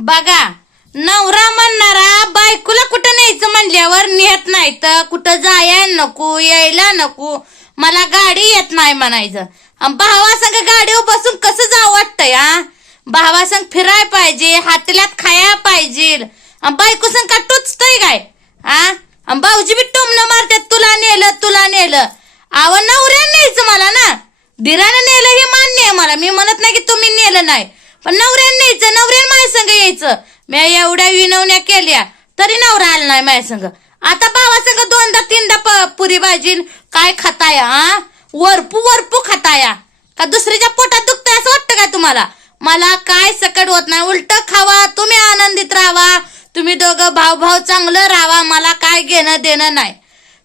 बघा नवरा म्हणणारा बायकोला कुठं न्यायचं म्हणल्यावर नेत नाही तर कुठं जायला नको यायला नको. मला गाडी येत नाही म्हणायचं. भावासंग भावा गाडीवर बसून कसं जावं वाटतंय हा? भावासंग फिराय पाहिजे हातल्यात खाया पाहिजे. बायको संग का टुचतय काय? हा? भाऊजी बी टोमणं मारतात तुला नेलं तुला नेलं. आव नवऱ्या न्यायचं मला ना? दिरानं नेलं हे मान्य आहे मला. मी म्हणत नाही की तुम्ही नेलं नाही. पण नवऱ्यानं न्यायचं नवऱ्यानं माझ्या संग यायचं. म्या एवढ्या विनवण्या केल्या तरी नवरा आला नाही माझ्या संग. आता भावा संग दोनदा तीनदा प- पुरी भाजी काय खाताया हा? वरपू वरपू खाताया. का दुसऱ्याच्या पोटात दुखतंय असं वाटतं काय तुम्हाला? मला काय सकट होत नाही. उलट खावा तुम्ही आनंदित राहा तुम्ही दोघं भाऊ भाऊ चांगलं राहा मला काय घेणं देणं नाही.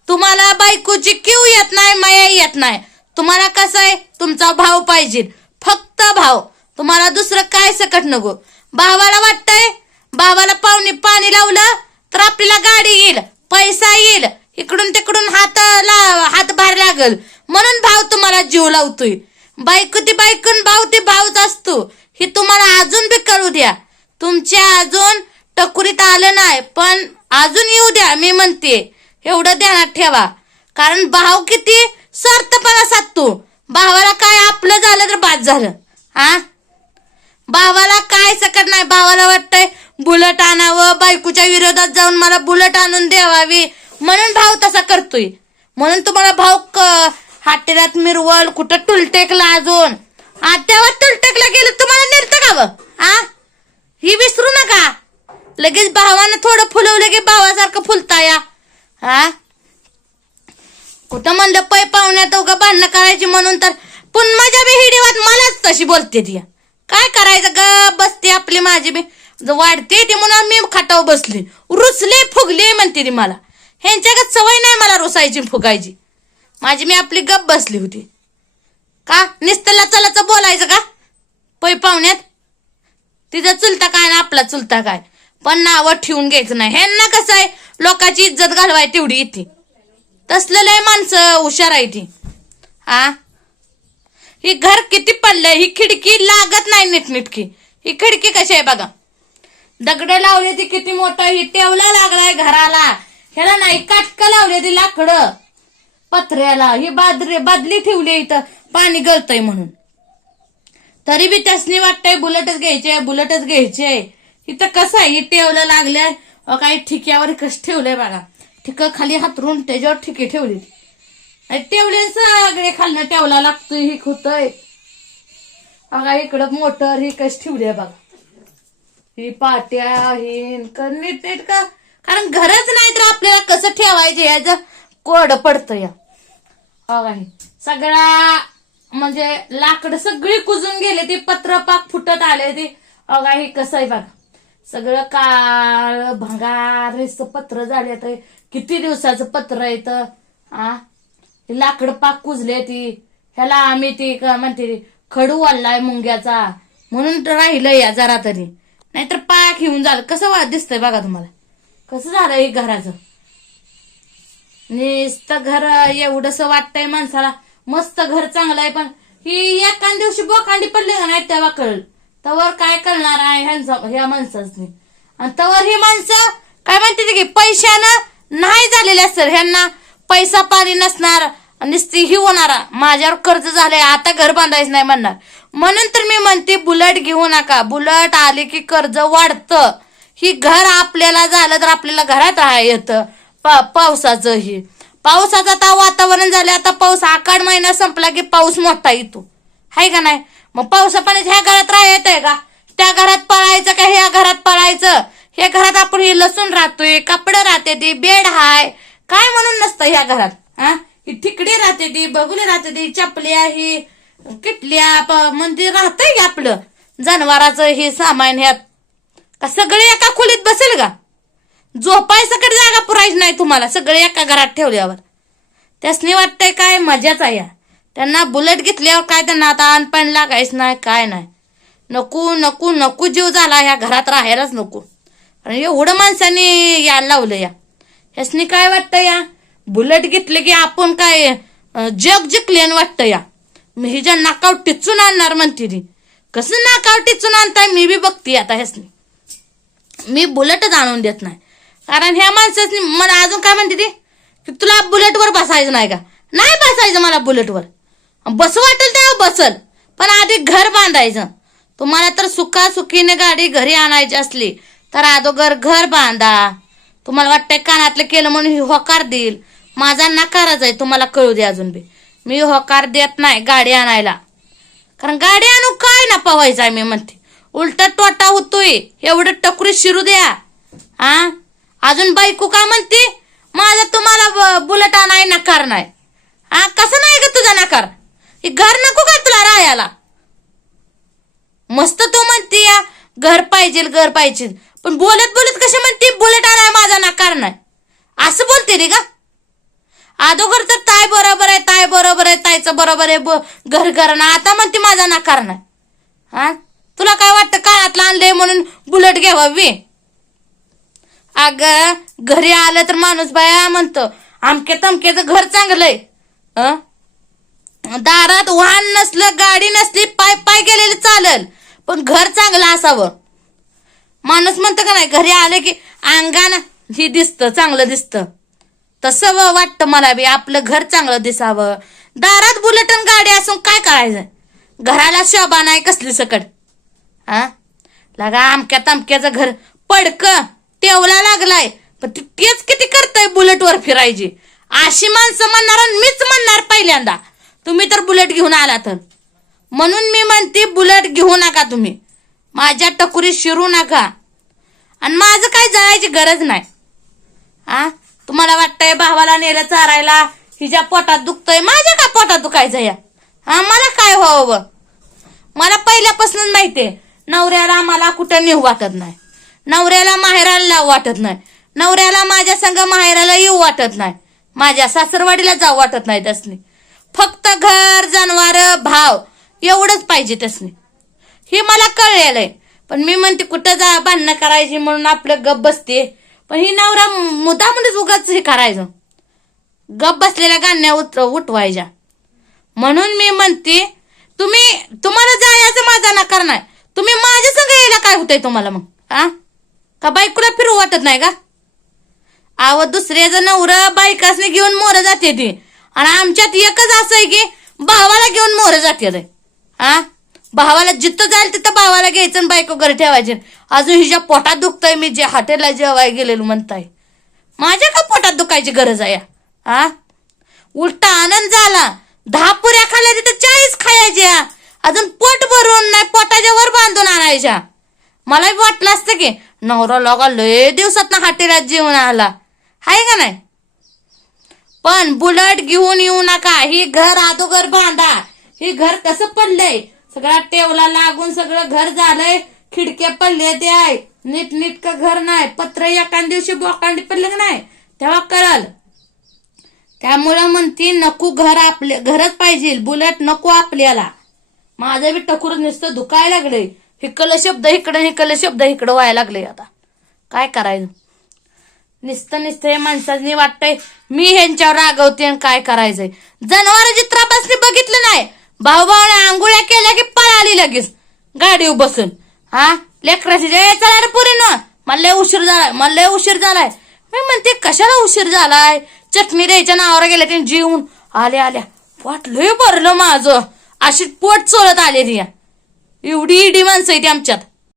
तुम्हाला बायकोची किव येत नाही माया येत नाही. तुम्हाला कसं आहे? तुमचा भाव पाहिजे. फक्त भाव. तुम्हाला दुसरं काय सकट नको. भावाला वाटतंय भावाला पाहुणे पाणी लावलं तर आपल्याला गाडी येईल पैसा येईल इकडून तिकडून हात हात भार लागल. म्हणून भाव तुम्हाला जीव लावतोय. बायको ती बायकून भाव ती भावच असतो. हे तुम्हाला अजून बी करू द्या. तुमच्या अजून टकुरीत आलं नाही पण अजून येऊ द्या मी म्हणते. एवढं ध्यानात ठेवा. कारण भाव किती स्वार्थपणा साधतो. भावाला काय आपलं झालं तर बाद झालं. हा भावाला काय सकट नाही भावाला वाटतंय बुलट आणावं बायकोच्या विरोधात जाऊन मला बुलट आणून द्यावावी. म्हणून भाव तसा करतोय. म्हणून तुम्हाला भाव क- हाटेरात मिरवल कुठं टुलटेकला अजून. आत्यावर टुलटेकला गेलं तुम्हाला नेलतं का आ? ही विसरू नका. लगेच भावानं थोडं फुलवलं की भावासारखं फुलता या. हा कुठं म्हणलं पै पाहुण्यात उगा भांडणं करायची म्हणून तर पण माझ्या बी हिडीवात मलाच तशी बोलते ती काय करायचं? ग बसते आपली माझी बी. वाढते ती म्हणून मी खाटाव बसली. रुचले फुगले म्हणते ती मला. ह्यांच्याकडे सवय नाही मला रुसायची फुगायची. माझी मी आपली गप बसली होती. का? निस्तला चलाचं बोलायचं का? पै पाहुण्यात. तिचा चुलता काय ना आपला चुलता काय? पण नावं ठेवून घ्यायचं नाही. ह्यांना कसं आहे? लोकांची इज्जत घालवाय तेवढी येते. तसलं लय माणसं हुशार आहे ती. हा ही घर किती पडलंय ही खिडकी लागत नाही नीटनिटकी. ही खिडकी कशी आहे बघा. दगड लावली ती किती मोठं ही टेवला लागलाय घराला. ह्याला नाही काटकं लावले ती लाकडं. पत्र्याला ही बादरी बादली ठेवली इथं पाणी गळतंय म्हणून. तरी बी त्यासनी वाटतंय बुलेटच घ्यायचे बुलेटच घ्यायचे इथं कसं आहे ही टेवलं लागलंय. काही ठिक्यावर कसं ठेवलंय बघा. ठिक खाली हातरून त्याच्यावर ठिके ठेवली आणि सगळे खालनं टेवला लागतोय ही खुतय. बघा इकडं मोटर ही कशी ठेवली आहे बघा. ही पाट्या ही नीट नीट का? कारण घरच नाही तर आपल्याला कसं ठेवायचे याचं कोड पडतं या बघा हे. सगळा म्हणजे लाकड सगळी कुजून गेले ते पत्र पाक फुटत आले ते. अगा हे कसं आहे बघा. सगळं काळ भंगार पत्र झाले तर किती दिवसाचं पत्र येतं आ? ती लाकड पाक कुजले ती. ह्याला आम्ही ती म्हणते खडू वाढलाय मुंग्याचा. म्हणून तर राहिलं या जरा तरी. नाहीतर पाक घेऊन झालं कसं वाद दिसतंय बघा तुम्हाला. कसं झालं हे घराचं? नुसतं घर एवढस वाटतंय माणसाला. मस्त घर चांगलं आहे पण ही एखाद दिवशी बोकांडी पडली का नाही तेव्हा कळल. तवर काय करणार आहे ह्यांचा ह्या माणसाने आणि तवर ही माणसं काय म्हणते की पैशानं नाही झालेले असतं ह्यांना. पैसा पाणी नसणार नुसती ही होणारा. माझ्यावर कर्ज झालंय आता घर बांधायचं नाही म्हणणार. म्हणून तर मी म्हणते बुलेट घेऊ नका. बुलेट आले की कर्ज वाढतं. ही घर आपल्याला झालं तर आपल्याला घरात राहा येतं. पा पावसाचं ही. पावसाचं आता वातावरण झालं आता पाऊस आकाड महिना संपला की पाऊस मोठा येतो. आहे का नाही? मग पावसा पाण्यात ह्या घरात राहा आहे का? त्या घरात पळायचं का? ह्या घरात पळायचं? ह्या घरात आपण हे लसूण राहतोय कपडे राहते ती बेड हाय. काय म्हणून नसतं ह्या घरात? हा? ही ठिकडी राहते ती बघुली राहते ती चपल्या ही किटल्या प- म्हणजे राहतंय की आपलं. जनावराचं हे सामान ह्यात. का सगळे एका खोलीत बसेल का? झोपाय जागा पुरायची नाही तुम्हाला सगळे एका घरात ठेवल्यावर. त्यासनी वाटतंय काय मजाच आहे या. त्यांना बुलेट घेतल्यावर काय त्यांना आता अनपण लागायचं नाही काय नाही. नको नको नको जीव झाला ह्या घरात राहायलाच नको. आणि एवढं माणसाने यायला लावलं या. ह्यासनी काय वाटतं या? बुलेट घेतले की आपण काय जग जिंकले वाटतं या? मी हिच्या नाकावर टिचून आणणार म्हणते ती. कसं नाकावर टिचून आणताय? मी बी बघते आता ह्यासनी. मी बुलेटच आणून देत नाही. कारण ह्या माणसाची मला अजून काय म्हणते ती? की तुला बुलेटवर बसायचं नाही का? नाही बसायचं मला बुलेटवर. बस वाटेल तेव्हा बसल पण आधी घर बांधायचं. तुम्हाला तर सुखासुखीने गाडी घरी आणायची असली तर अगोदर घर बांधा. तुम्हाला वाटतंय कानातलं केलं म्हणून ही होकार देईल. माझा नकारच आहे तुम्हाला कळू दे अजून बी. मी होकार देत नाही गाडी आणायला. कारण गाडी आणू काय ना पवायचा आहे मी म्हणते. उलट तोटा होतोय. एवढं टकरी शिरू द्या. हा अजून बायको का म्हणते? माझा तुम्हाला ब- बुलेट आणाय नकार नाही. हा कसं नाही ग तुझा नकार? हे घर नको का तुला राहायला? मस्त तू म्हणते या घर पाहिजे घर पाहिजे पण बोलत बोलत कशी म्हणते बुलेट आणाय माझा नकार नाही असं बोलते रे का अगोदर तर ताय बरोबर आहे ताय बरोबर आहे तायचं बरोबर आहे ब- घर ना आता म्हणते माझा नकार नाही हा? तुला काय वाटतं काळातलं आणलंय म्हणून बुलेट घ्यावावी? अग घरी आलं तर माणूस बाया म्हणतो आमके तमकेचं घर चांगलंय. दारात वाहन नसलं गाडी नसली पाय पाय गेलेलं चालल. पण घर चांगलं असावं. माणूस म्हणतं का नाही घरी आलं की अंगान ही दिसतं चांगलं दिसतं. तसं व- वाटतं मला बी आपलं घर चांगलं दिसावं. दारात बुलेटन गाडी असून काय करायचं? घराला शोभा नाही कसली सकट. हा लगा आमक्या तमक्याचं घर पडक तेवला लागलाय. पण तेच किती करताय बुलेटवर फिरायची. अशी माणसं म्हणणार आणि मीच म्हणणार पहिल्यांदा. तुम्ही तर बुलेट घेऊन आला तर म्हणून मी म्हणते बुलेट घेऊ नका तुम्ही. माझ्या टकुरी शिरू नका. आणि माझं काय जायची गरज नाही. आ? तुम्हाला वाटतंय भावाला नेलं चारायला हिच्या पोटात दुखतंय माझ्या का पोटात दुखायचं या? हा मला काय व्हावं? मला पहिल्यापासूनच माहितीये नवऱ्याला मला कुठं नेऊ वाटत नाही. नवऱ्याला माहेराला लावू वाटत नाही. नवऱ्याला माझ्या संग माहेराला येऊ वाटत नाही. माझ्या सासरवाडीला जाऊ वाटत नाही तसली. फक्त घर जनावर भाव एवढंच पाहिजे तसली. हे मला कळलेलं आहे पण मी म्हणते कुठं जा भांडणं करायची म्हणून आपलं गप बसते. पण ही नवरा मुद्दामध्येच उगाच हे करायचं. गप बसलेल्या गाण्या उत उठवायच्या. म्हणून मी म्हणते तुम्ही तुम्हाला जायचं माझा नकार नाही तुम्ही माझ्या संग यायला काय होतंय तुम्हाला मग? आ? का बायकोला फिरू वाटत नाही का? आव दुसऱ्याचं नवरं बायकासने घेऊन मोर जाते ती. आणि आमच्यात एकच असं आहे की भावाला घेऊन मोर जाते हा भावाला जिथं जाईल तिथं भावाला घ्यायचं आणि बायको घर ठेवायचे. अजून हिच्या पोटात दुखतंय मी जे हॉटेलला जेवाय गेलेलो म्हणताय. माझ्या का पोटात दुखायची गरज आहे? हा उलटा आनंद झाला. दहा पुऱ्या खाल्या तिथं चाळीस खायच्या. अजून पोट भरून नाही पोटाच्या वर बांधून आणायच्या. मलाही वाटलं असतं की नवरा लोका लय दिवसात ना हॉटेलात जेवण आला. आहे का नाही? पण बुलट घेऊन येऊ नका. ही घर अगोदर बांधा. ही घर कसं पडलंय? सगळा टेवला लागून सगळं घर झालंय. खिडक्या पडले ते आहे. नीट नीटक घर नाही. पत्र एका दिवशी बोकांडी पडलं नाही? तेव्हा कळल. त्यामुळं म्हणती नको घर आपले घरच पाहिजे. बुलेट नको आपल्याला. माझं बी टकुर नुसतं धुकाय लागलंय. हिकडलं शब्द इकडं हिकडलं शब्द इकडं व्हायला लागले आता. काय करायचं? नुसतं निसतं हे माणसांनी वाटतंय मी ह्यांच्यावर रागवते आणि काय करायचंय? जनावरांची चित्रापासून बघितलं नाही. भाऊ भावाने आंघोळ्या केल्या की पळाली लगेच. गाडी बसून. हा? लेकराची चला रे पुरी ना मला लय उशीर झालाय. मला लय उशीर झालाय. मी म्हणते कशाला उशीर झालाय? चटणी द्यायच्या नावावर गेल्या ते जेवून. आल्या आल्या. पोट लय भरलं माझं. अशी पोट चोळत आले ती एवढी इडी माणसं आहे ती आमच्यात.